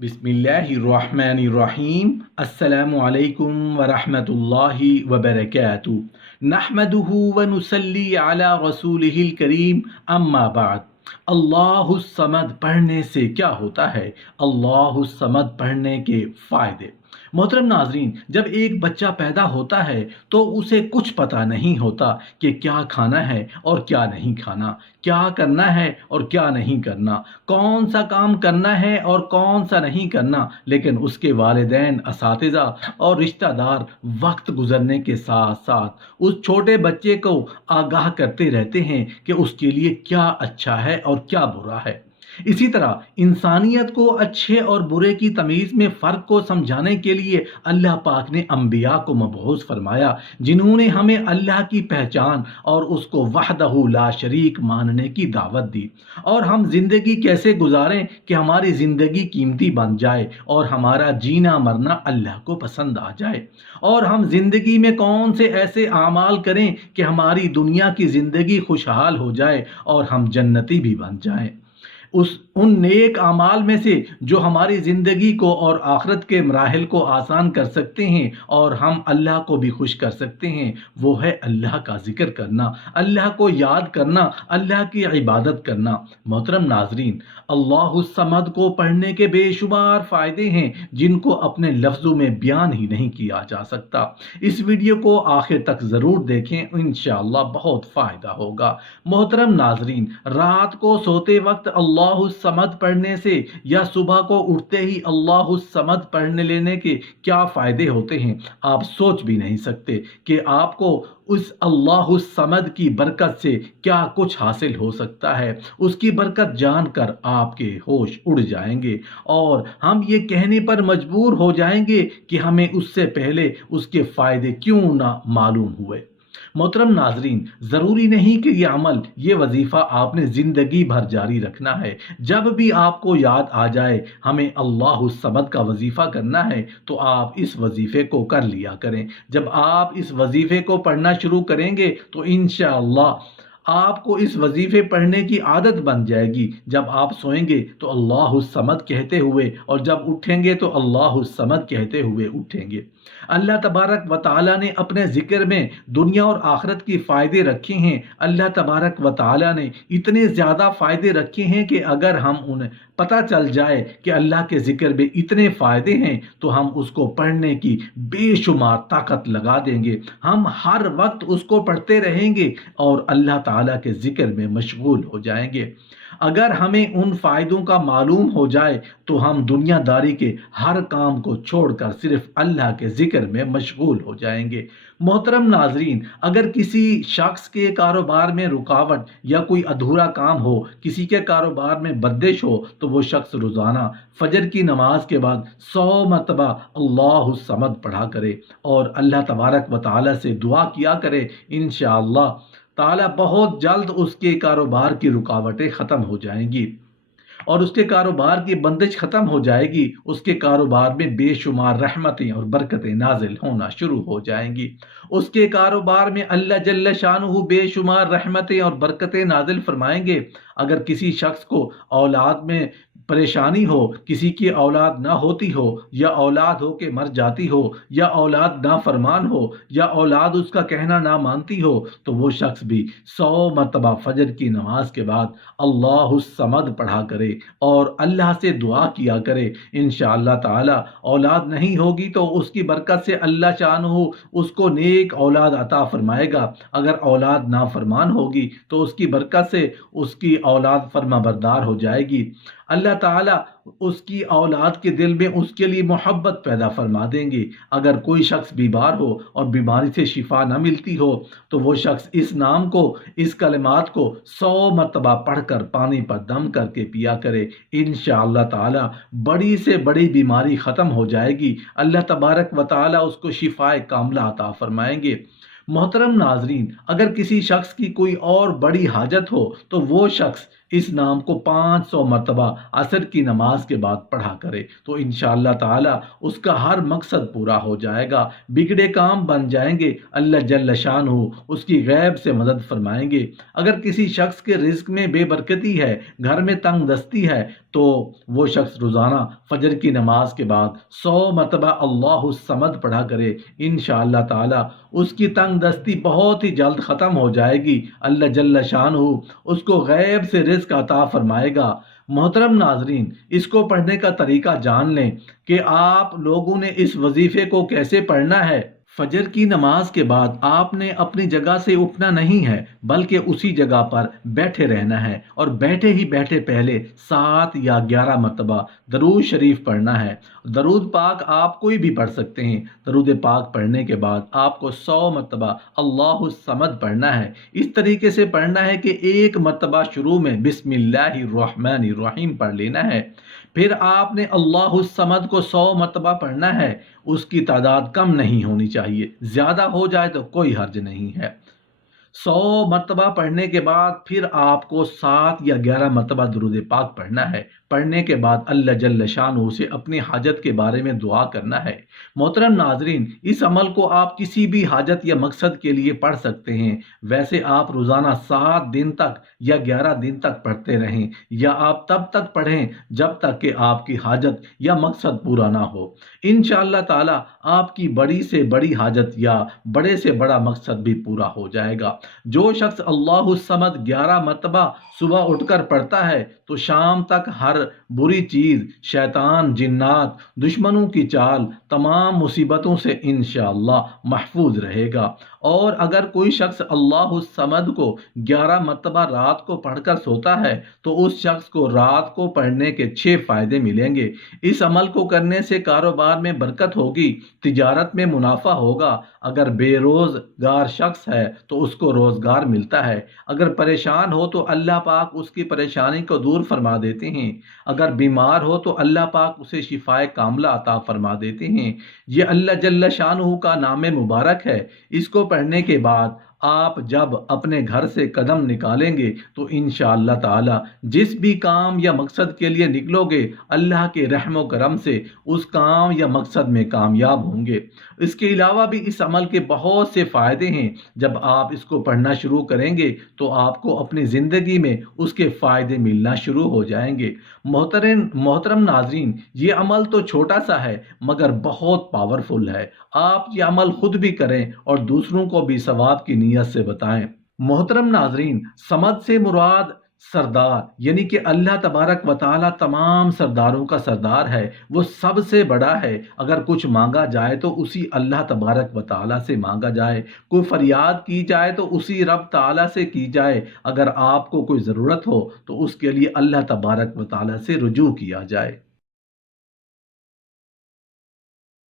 बिस्मिल्लाहिर्रहमानिर्रहीम। अस्सलामु अलैकुम वरहमतुल्लाहि वबरकातुहू। नहमदुहु व नुसल्ली अला रसूलिहिल करीम, अम्मा बाद। अल्लाहुस समद पढ़ने से क्या होता है? अल्लाहुस समद पढ़ने के फ़ायदे। मोहतरम नाजरीन, जब एक बच्चा पैदा होता है तो उसे कुछ पता नहीं होता कि क्या खाना है और क्या नहीं खाना, क्या करना है और क्या नहीं करना, कौन सा काम करना है और कौन सा नहीं करना। लेकिन उसके वालिदैन, असातिज़ा और रिश्तेदार वक्त गुजरने के साथ साथ उस छोटे बच्चे को आगाह करते रहते हैं कि उसके लिए क्या अच्छा है और क्या बुरा है। इसी तरह इंसानियत को अच्छे और बुरे की तमीज़ में फ़र्क को समझाने के लिए अल्लाह पाक ने अम्बिया को मबऊस फरमाया, जिन्होंने हमें अल्लाह की पहचान और उसको वहदहू ला शरीक मानने की दावत दी, और हम ज़िंदगी कैसे गुजारें कि हमारी ज़िंदगी कीमती बन जाए और हमारा जीना मरना अल्लाह को पसंद आ जाए, और हम ज़िंदगी में कौन से ऐसे आमाल करें कि हमारी दुनिया की ज़िंदगी खुशहाल हो जाए और हम जन्नती भी बन जाएं। उन नेक आमाल में से जो हमारी ज़िंदगी को और आखिरत के मराहिल को आसान कर सकते हैं और हम अल्लाह को भी खुश कर सकते हैं, वो है अल्लाह का ज़िक्र करना, अल्लाह को याद करना, अल्लाह की इबादत करना। मोहतरम नाजरीन, अल्लाहुस समद को पढ़ने के बेशुमार फ़ायदे हैं जिनको अपने लफ्ज़ों में बयान ही नहीं किया जा सकता। इस वीडियो को आखिर तक ज़रूर देखें, इंशाअल्लाह बहुत फ़ायदा होगा। मोहतरम नाजरीन, रात को सोते वक्त अल्लाहुस समद पढ़ने से या सुबह को उठते ही अल्लाहुस समद पढ़ने लेने के क्या फ़ायदे होते हैं, आप सोच भी नहीं सकते कि आपको उस अल्लाहुस समद की बरकत से क्या कुछ हासिल हो सकता है। उसकी बरकत जानकर आपके होश उड़ जाएंगे और हम ये कहने पर मजबूर हो जाएंगे कि हमें उससे पहले उसके फ़ायदे क्यों ना मालूम हुए। मोहतरम नाजरीन, ज़रूरी नहीं कि ये अमल, ये वजीफ़ा आपने ज़िंदगी भर जारी रखना है। जब भी आपको याद आ जाए हमें अल्लाहुस समद का वजीफ़ा करना है तो आप इस वजीफ़े को कर लिया करें। जब आप इस वजीफ़े को पढ़ना शुरू करेंगे तो इंशाअल्लाह आपको इस वजीफ़े पढ़ने की आदत बन जाएगी। जब आप सोएंगे तो अल्लाहुस समद कहते हुए और जब उठेंगे तो अल्लाहुस समद कहते हुए उठेंगे। अल्लाह तबारक व तआला ने अपने ज़िक्र में दुनिया और आखिरत के फ़ायदे रखे हैं। अल्लाह तबारक व तआला ने इतने ज़्यादा फ़ायदे रखे हैं कि अगर हम उन्हें पता चल जाए कि अल्लाह के ज़िक्र में इतने फ़ायदे हैं तो हम उसको पढ़ने की बेशुमार ताकत लगा देंगे। हम हर वक्त उसको पढ़ते रहेंगे और अल्लाह ताला के ज़िक्र में मशगूल हो जाएंगे। अगर हमें उन फ़ायदों का मालूम हो जाए तो हम दुनियादारी के हर काम को छोड़कर सिर्फ अल्लाह के ज़िक्र में मशगूल हो जाएंगे। मोहतरम नाजरीन, अगर किसी शख्स के कारोबार में रुकावट या कोई अधूरा काम हो, किसी के कारोबार में बंदिश हो, तो वो शख्स रोज़ाना फजर की नमाज के बाद 100 मरतबा अल्लाहुस समद पढ़ा करे और अल्लाह तबारक व तआला से दुआ किया करे। इंशाअल्लाह ताला बहुत जल्द उसके कारोबार की रुकावटें ख़त्म हो जाएंगी और उसके कारोबार की बंदिश ख़त्म हो जाएगी। उसके कारोबार में बेशुमार रहमतें और बरकतें नाजिल होना शुरू हो जाएंगी। उसके कारोबार में अल्लाह जल्ल शानुहु बेशुमार रहमतें और बरकतें नाजिल फरमाएंगे। अगर किसी शख्स को औलाद में परेशानी हो, किसी की औलाद ना होती हो या औलाद हो के मर जाती हो या औलाद ना फरमान हो या औलाद उसका कहना ना मानती हो, तो वो शख्स भी 100 मरतबा फजर की नमाज के बाद अल्लाहुस समद पढ़ा करे और अल्लाह से दुआ किया करे। इंशाअल्लाह ताला औलाद नहीं होगी तो उसकी बरकत से अल्लाह शानुहु उसको नेक औलाद अता फरमाएगा। अगर औलाद नाफरमान होगी तो उसकी बरकत से उसकी औलाद फर्माबरदार हो जाएगी। अल्लाह ताला उसकी औलाद के दिल में उसके लिए मोहब्बत पैदा फरमा देंगे। अगर कोई शख्स बीमार हो और बीमारी से शिफा न मिलती हो तो वो शख्स इस नाम को, इस कलिमात को 100 मरतबा पढ़कर पानी पर दम करके पिया करे। इंशाअल्लाह ताला बड़ी से बड़ी बीमारी ख़त्म हो जाएगी। अल्लाह तबारक व ताला उसको शिफाए कामला अता फरमाएंगे। मोहतरम नाजरीन, अगर किसी शख्स की कोई और बड़ी हाजत हो तो वो शख्स اس نام کو 500 مرتبہ عصر کی نماز کے بعد پڑھا کرے تو انشاءاللہ تعالی اس کا ہر مقصد پورا ہو جائے گا، بگڑے کام بن جائیں گے، اللہ جل شانہ اس کی غیب سے مدد فرمائیں گے۔ اگر کسی شخص کے رزق میں بے برکتی ہے، گھر میں تنگ دستی ہے، تو وہ شخص روزانہ فجر کی نماز کے بعد 100 مرتبہ اللہ الصمد پڑھا کرے، انشاءاللہ تعالی اس کی تنگ دستی بہت ہی جلد ختم ہو جائے گی، اللہ جل شانہ اس کو غیب سے رزق عطا فرمائے گا۔ محترم ناظرین، اس کو پڑھنے کا طریقہ جان لیں کہ آپ لوگوں نے اس وظیفے کو کیسے پڑھنا ہے۔ فجر کی نماز کے بعد آپ نے اپنی جگہ سے اٹھنا نہیں ہے، بلکہ اسی جگہ پر بیٹھے رہنا ہے، اور بیٹھے ہی بیٹھے پہلے 7 یا 11 مرتبہ درود شریف پڑھنا ہے۔ درود پاک آپ کوئی بھی پڑھ سکتے ہیں۔ درود پاک پڑھنے کے بعد آپ کو 100 مرتبہ اللہ الصمد پڑھنا ہے۔ اس طریقے سے پڑھنا ہے کہ ایک مرتبہ شروع میں بسم اللہ الرحمن الرحیم پڑھ لینا ہے، پھر آپ نے اللہ الصمد کو 100 مرتبہ پڑھنا ہے۔ اس کی تعداد کم نہیں ہونی چاہیے، زیادہ ہو جائے تو کوئی حرج نہیں ہے۔ 100 مرتبہ پڑھنے کے بعد پھر آپ کو 7 یا 11 مرتبہ درود پاک پڑھنا ہے۔ پڑھنے کے بعد اللہ جل شانہ سے اپنی حاجت کے بارے میں دعا کرنا ہے۔ محترم ناظرین، اس عمل کو آپ کسی بھی حاجت یا مقصد کے لیے پڑھ سکتے ہیں۔ ویسے آپ روزانہ 7 دن تک یا 11 دن تک پڑھتے رہیں، یا آپ تب تک پڑھیں جب تک کہ آپ کی حاجت یا مقصد پورا نہ ہو۔ انشاءاللہ تعالی آپ کی بڑی سے بڑی حاجت یا بڑے سے بڑا مقصد بھی پورا ہو جائے گا۔ جو شخص اللہ الصمد 11 مرتبہ صبح اٹھ کر پڑھتا ہے تو شام تک ہر بری چیز، شیطان، جنات، دشمنوں کی چال، تمام مصیبتوں سے انشاءاللہ محفوظ رہے گا۔ اور اگر کوئی شخص اللہ الصمد کو 11 مرتبہ رات کو پڑھ کر سوتا ہے تو اس شخص کو رات کو پڑھنے کے 6 فائدے ملیں گے۔ اس عمل کو کرنے سے کاروبار میں برکت ہوگی، تجارت میں منافع ہوگا۔ اگر بے روزگار شخص ہے تو اس کو روزگار ملتا ہے۔ اگر پریشان ہو تو اللہ پاک اس کی پریشانی کو دور فرما دیتے ہیں۔ اگر بیمار ہو تو اللہ پاک اسے شفائے کاملہ عطا فرما دیتے ہیں۔ یہ اللہ جل شانہ کا نام مبارک ہے۔ اس کو پڑھنے کے بعد آپ جب اپنے گھر سے قدم نکالیں گے تو انشاءاللہ تعالی جس بھی کام یا مقصد کے لیے نکلو گے، اللہ کے رحم و کرم سے اس کام یا مقصد میں کامیاب ہوں گے۔ اس کے علاوہ بھی اس عمل کے بہت سے فائدے ہیں۔ جب آپ اس کو پڑھنا شروع کریں گے تو آپ کو اپنی زندگی میں اس کے فائدے ملنا شروع ہو جائیں گے۔ محترم ناظرین، یہ عمل تو چھوٹا سا ہے مگر بہت پاورفل ہے۔ آپ یہ عمل خود بھی کریں اور دوسروں کو بھی ثواب کی نیت سے بتائیں۔ محترم ناظرین، صمد سے مراد سردار، یعنی کہ اللہ تبارک و تعالی تمام سرداروں کا سردار ہے، وہ سب سے بڑا ہے۔ اگر کچھ مانگا جائے تو اسی اللہ تبارک و تعالی سے مانگا جائے، کوئی فریاد کی جائے تو اسی رب تعالی سے کی جائے، اگر آپ کو کوئی ضرورت ہو تو اس کے لیے اللہ تبارک و تعالی سے رجوع کیا جائے۔